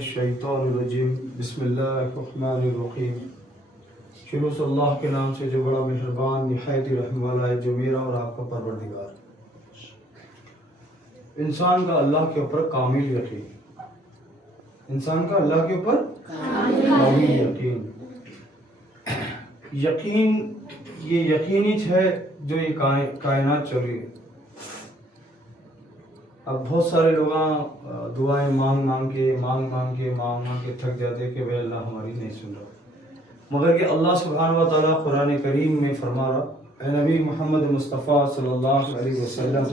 الشیطان الرجیم بسم اللہ الرحمن الرحیم۔ شروع سے اللہ کے نام سے جو بڑا مہربان نہایت رحم والا ہے، جو میرا اور آپ کا پروردگار۔ انسان کا اللہ کے اوپر کامل یقین، انسان کا اللہ کے اوپر کامل یقین، یقین یہ یقینی ہے جو یہ کائنات چل رہی ہے۔ اب بہت سارے لوگ دعائیں مانگ کے تھک جاتے کہ وہ اللہ ہماری نہیں سن رہا، مگر کہ اللہ سبحانہ و تعالیٰ قرآن کریم میں فرما رہا، اے نبی محمد مصطفیٰ صلی اللہ علیہ وسلم،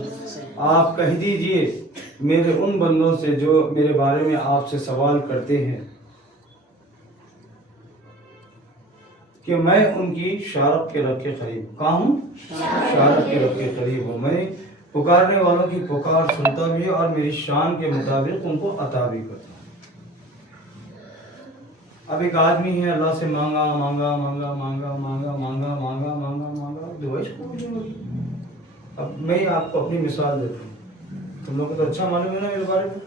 آپ کہہ دیجئے میرے ان بندوں سے جو میرے بارے میں آپ سے سوال کرتے ہیں کہ میں ان کی شارق کے رب کے قریب، کہاں ہوں؟ شارق کے رب کے قریب ہوں، میں پکارنے والوں کی پکار سنتا بھی ہے اور میری شان کے مطابق ان کو عطا بھی کرتا ہوں۔ اب ایک آدمی ہے، اللہ سے مانگا دعائیں قبول نہیں ہوئی۔ اب میں آپ کو اپنی مثال دیتا ہوں، تم لوگوں کو تو اچھا معلوم ہے نا میرے بارے میں۔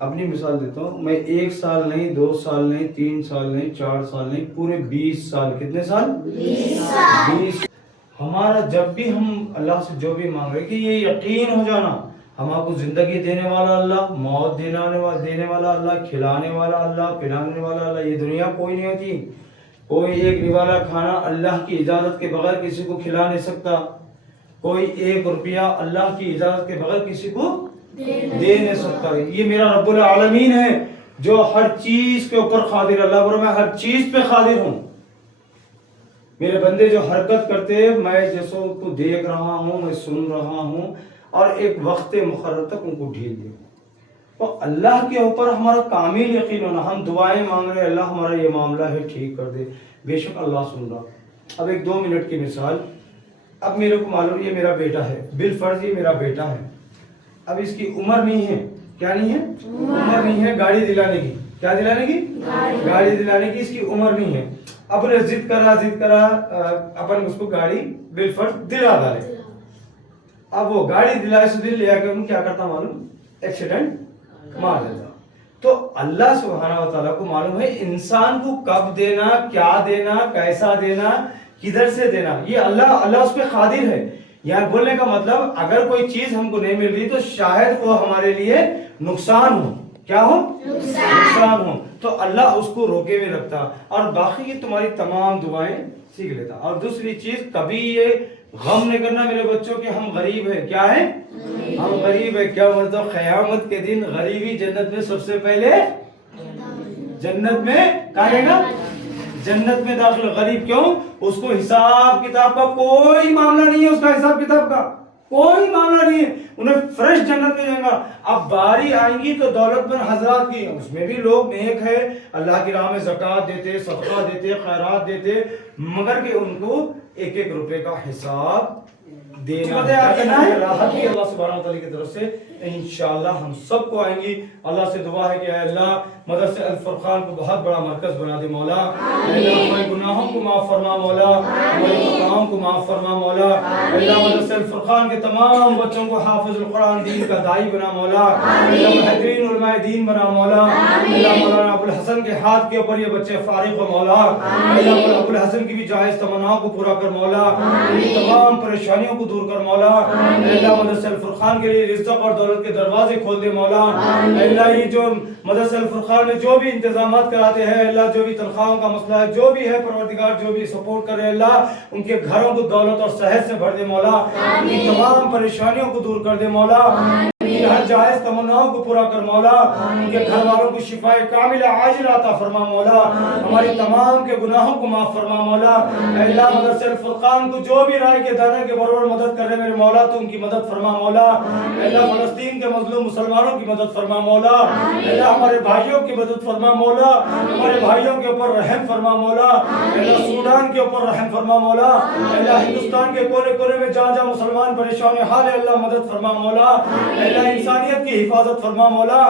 اپنی مثال دیتا ہوں، میں 1 سال نہیں، 2 سال نہیں، 3 سال نہیں، 4 سال نہیں، پورے 20 سال۔ کتنے سال؟ 20۔ ہمارا جب بھی ہم اللہ سے جو بھی مانگ رہے کہ یہ یقین ہو جانا، ہم آپ کو زندگی دینے والا اللہ، موت دینے والا اللہ، کھلانے والا اللہ، پلانے والا اللہ، یہ دنیا کوئی نہیں ہوتی۔ کوئی ایک نوالا کھانا اللہ کی اجازت کے بغیر کسی کو کھلا نہیں سکتا، کوئی 1 روپیہ اللہ کی اجازت کے بغیر کسی کو دے نہیں سکتا۔ یہ میرا رب العالمین ہے جو ہر چیز کے اوپر قادر۔ اللہ بولے میں ہر چیز پہ قادر ہوں۔ میرے بندے جو حرکت کرتے ہیں، میں جیسوں کو دیکھ رہا ہوں، میں سن رہا ہوں، اور ایک وقت مقرر تک ان کو ڈھیل دے۔ تو اللہ کے اوپر ہمارا کامل یقین ہونا، ہم دعائیں مانگ رہے اللہ ہمارا یہ معاملہ ہے ٹھیک کر دے، بے شک اللہ سن رہا۔ اب ایک 2 منٹ کی مثال، اب میرے کو معلوم یہ میرا بیٹا ہے، بالفرض یہ میرا بیٹا ہے، اب اس کی عمر نہیں ہے، کیا نہیں ہے؟ عمر نہیں ہے گاڑی دلانے کی۔ کیا دلانے کی؟ گاڑی دلانے کی اس کی عمر نہیں ہے۔ اب نے ضد کرا اپن اس کو گاڑی بالفرض دلا ڈالے۔ اب وہ گاڑی دلائے سے دل لیا کہ کیا کرتا معلوم؟ ایکسیڈنٹ مار دیتا۔ تو اللہ سبحانہ و تعالیٰ کو معلوم ہے انسان کو کب دینا، کیا دینا، کیسا دینا، کدھر سے دینا، یہ اللہ اس پہ قادر ہے۔ یہاں بولنے کا مطلب اگر کوئی چیز ہم کو نہیں مل رہی تو شاید وہ ہمارے لیے نقصان ہو۔ کیا ہو؟ نقصان ہو، تو اللہ اس کو روکے ہوئے رکھتا اور باقی کی تمہاری تمام دعائیں سیکھ لیتا۔ اور دوسری چیز، کبھی یہ غم نہیں کرنا میرے بچوں کہ ہم غریب ہیں۔ کیا ہے؟ ہم غریب ہیں۔ کیا مطلب؟ قیامت کے دن غریبی جنت میں سب سے پہلے جنت میں کہے گا، جنت میں داخل۔ غریب کیوں؟ اس کو حساب کتاب کا کوئی معاملہ نہیں ہے، اس کا حساب کتاب کا کوئی معاملہ نہیں ہے، انہیں فریش جنت میں جائیں گا۔ اب باری آئیں گی تو دولت مند حضرات کی، اس میں بھی لوگ نیک ہے، اللہ کی راہ میں زکوٰۃ دیتے، صدقہ دیتے، خیرات دیتے، مگر کہ ان کو 1 روپے کا حساب دینا ہے۔ راحت بھی اللہ سبحانہ وتعالی کی طرف سے انشاءاللہ ہم سب کو آئیں گی۔ اللہ سے دعا ہے کہ اے اللہ مدرسہ الفرقان کو بہت بڑا مرکز بنا دے مولا۔ اے اللہ ہمارے گناہوں کو معاف فرما مولا، ہمارے خطاؤں کو معاف فرما مولا۔ اے اللہ مدرسہ الفرقان کے تمام بچوں کو حافظ القرآن دین کا داعی بنا مولا۔ اے اللہ محدثین علماء دین بنا مولا۔ اے اللہ مولانا ابو الحسن کے ہاتھ کے اوپر یہ بچے فارغ ہو مولا۔ اے اللہ مولانا ابو الحسن کی بھی جائز تمناؤں کو پورا کر مولا، ان کی تمام پریشانیوں کو دور کر مولا۔ اے اللہ مدرسہ الفرقان کے لیے رزق اور دولت کے دروازے کھول دے مولا۔ اے اللہ یہ جو مدرسہ الفرقان میں جو بھی انتظامات کراتے ہیں اللہ، جو بھی تنخواہوں کا مسئلہ ہے، جو بھی ہے پروردگار، جو بھی سپورٹ کر رہے اللہ، ان کے گھروں کو دولت اور صحت سے بھر دے مولا، ان کی تمام پریشانیوں کو دور کر دے مولا، ان کی ہر جائز تمناؤں کو پورا کر مولا، ان کے گھر والوں کو شفاء کاملہ عاجلہ عطا فرما مولا، ہماری تمام کے گناہوں کو معاف فرما مولا۔ اے اللہ مدرسہ الفرقان کو جو بھی رائے کے دانے کے برابر مدد کر رہے میرے مولا، تو ان کی مدد فرما مولا۔ اے اللہ فلسطین کے مظلوم مسلمانوں کی مدد فرما مولا۔ اے اللہ ہمارے بھائیوں کی مدد فرما مولا، ہمارے بھائیوں کے اوپر رحم فرما مولا۔ اے اللہ سوڈان کے اوپر رحم فرما مولا۔ اے اللہ ہندوستان کے کونے کونے میں جہاں جہاں مسلمان پریشان حال ہے اللہ مدد فرما مولا۔ اے اللہ انسانیت کی حفاظت فرما مولا.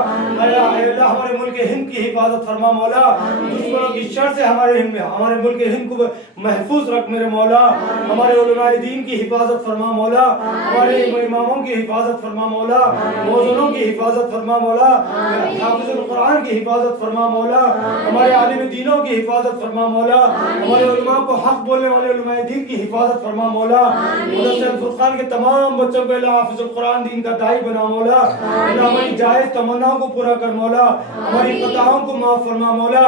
اے اللہ ہمارے ملک ہند کی حفاظت فرما مولا. دشمنوں کی شر سے ہمارے ملک ہند کو محفوظ رکھ میرے مولا. ہمارے علماء دین کی حفاظت فرما مولا. ہمارے اماموں کی حفاظت فرما مولا. موذنوں کی حفاظت فرما مولا. حافظ القرآن کی حفاظت فرما مولا. ہمارے عالم دینوں کی حفاظت فرما مولا. ہمارے علماء کو حق بولنے والے علماء دین کی حفاظت فرما مولا. مدرسہ الفرقان کے تمام بچوں کو اللہ حافظ القرآن دین کا داعی بنا مولا. اللہ ہماری جائز تمناؤں کو پورا کر مولا. ہماری خطاؤں کو معاف فرما مولا.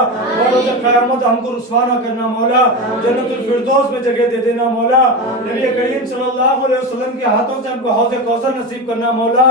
روز قیامت ہم کو رسوا نہ کرنا مولا. جنت الفردوس میں جگہ دے دینا مولا. نبی کریم صلی اللہ علیہ وسلم کے ہاتھوں سے ہم کو حوض کوثر نصیب کرنا مولا.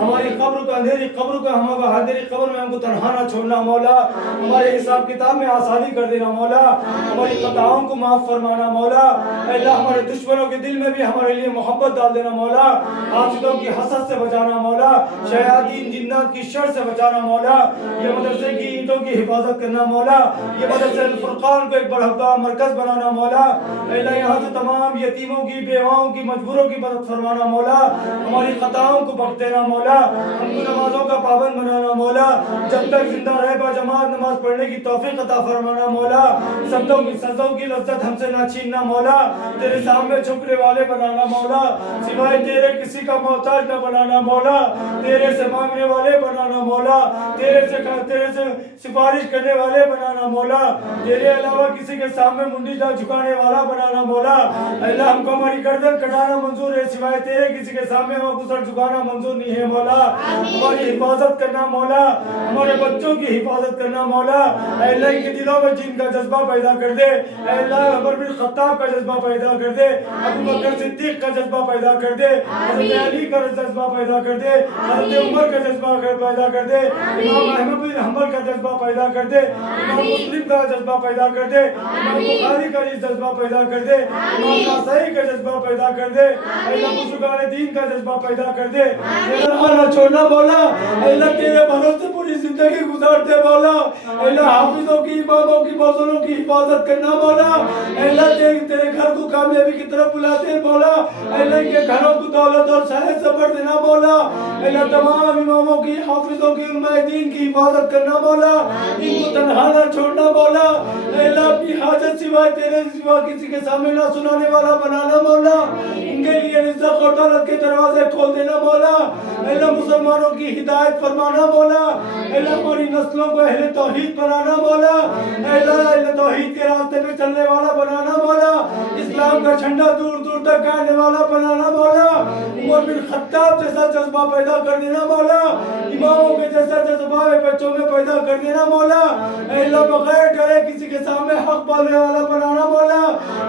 ہماری قبر کو اندھیری قبر کو اندھیری قبر میں ہم کو تنہا نہ چھوڑنا مولا. ہمارے حساب کتاب میں آسانی کر دینا مولا. ہماری خطاؤں کو معاف فرمانا مولا. اللہ ہمارے دشمنوں کے دل میں بھی ہمارے لیے محبت ڈال دینا مولا. حاسدوں کی حسد سے بچانا مولا. شیاطین جنات کی شر سے بچانا مولا. یہ مدرسے کی اینٹوں کی حفاظت کرنا مولا. یہ مدرسہ الفرقان کو ایک بڑا مرکز بنانا مولا. اللہ یہاں سے تمام یتیموں کی بیواؤں کی مجبوروں کی مدد فرمانا مولا. ہماری خطاؤں کو بخش دینا مولا. ہم کو نمازوں کا پابند بنانا مولا. جب تک زندہ رہے با جماعت نماز پڑھنے کی توفیق عطا فرمانا مولا. سجدوں کی لذت ہم سے نہ چھیننا مولا. تیرے سامنے جھکنے والے بنانا مولا. سوائے تیرے کسی کا محتاج نہ بنانا مولا. تیرے سے مانگنے والے بنانا مولا. تیرے سے سفارش کرنے والے بنانا مولا. تیرے علاوہ کسی کے سامنے منڈی نہ جھکانے والا بنانا مولا. اللہ ہم کو ہماری گردن کٹانا منظور ہے. سوائے تیرے کسی کے سامنے ہم سر جھکانا منظور نہیں ہے مولا. ہماری حفاظت کرنا مولا. ہمارے بچوں کی حفاظت کرنا مولا. اے اللہ ان کے دلوں میں جن کا جذبہ پیدا کر دے. اے اللہ عمر بن خطاب کا جذبہ پیدا کر دے. ابو بکر صدیق کا جذبہ پیدا کر دے. حضرت علی کا جذبہ پیدا کر دے. حضرت عمر کا جذبہ پیدا کر دے. امام احمد بن حنبل کا جذبہ پیدا کر دے. امام مسلم کا جذبہ پیدا کر دے. امام بخاری کا جذبہ پیدا کر دے. امام نسائی کا جذبہ پیدا کر دے. اللہ بزرگان دین کا جذبہ پیدا کر دے. نہ چھوڑنا مولا. اللہ تیرے بھروسے پوری زندگی گزارتے مولا. اللہ حافظوں کی اماموں کی موذنوں کی حفاظت کرنا مولا. اللہ تیرے گھر کو کامیابی کی طرف بلاتے مولا. اللہ کے گھروں کو دولت اور صحت سے بڑھ دینا مولا. اللہ تمام اماموں کی حافظوں کی علماء دین کی حفاظت کرنا مولا. ان کو تنہا نہ چھوڑنا مولا. اللہ اپنی حاجت سوائے تیرے سوا کسی کے سامنے نہ سنانے والا بنانا مولا. ان کے لیے رزق اور دولت کے دروازے کھول دینا مولا. اللہ مسلمانوں کی ہدایت فرمانا مولا. اللہ ہماری نسلوں کو اہل توحید بنانا مولا. اللہ توحید کے راستے پہ چلنے والا بنانا مولا. اسلام کا جھنڈا دور دور تک گانے والا بنانا مولا. عمر بن خطاب جیسا جذبہ پیدا کر دینا مولا. اماموں کے جیسا جذبہ بچوں میں پیدا کر دینا مولا. اللہ بغیر ڈرے کسی کے سامنے حق بولنے والا بنانا مولا.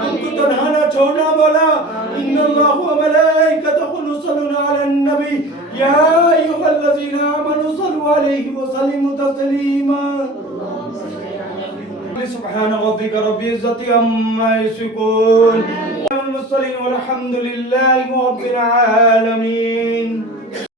ان کو تنہا نہ چھوڑنا مولا. ان اللہ و ملائکتہ یصلون علی النبی یا ایھا الذین آمنوا صلوا علیہ وسلموا تسلیما. سبحان ربک رب العزة عما یصفون والمرسلین والحمد للہ رب العالمین.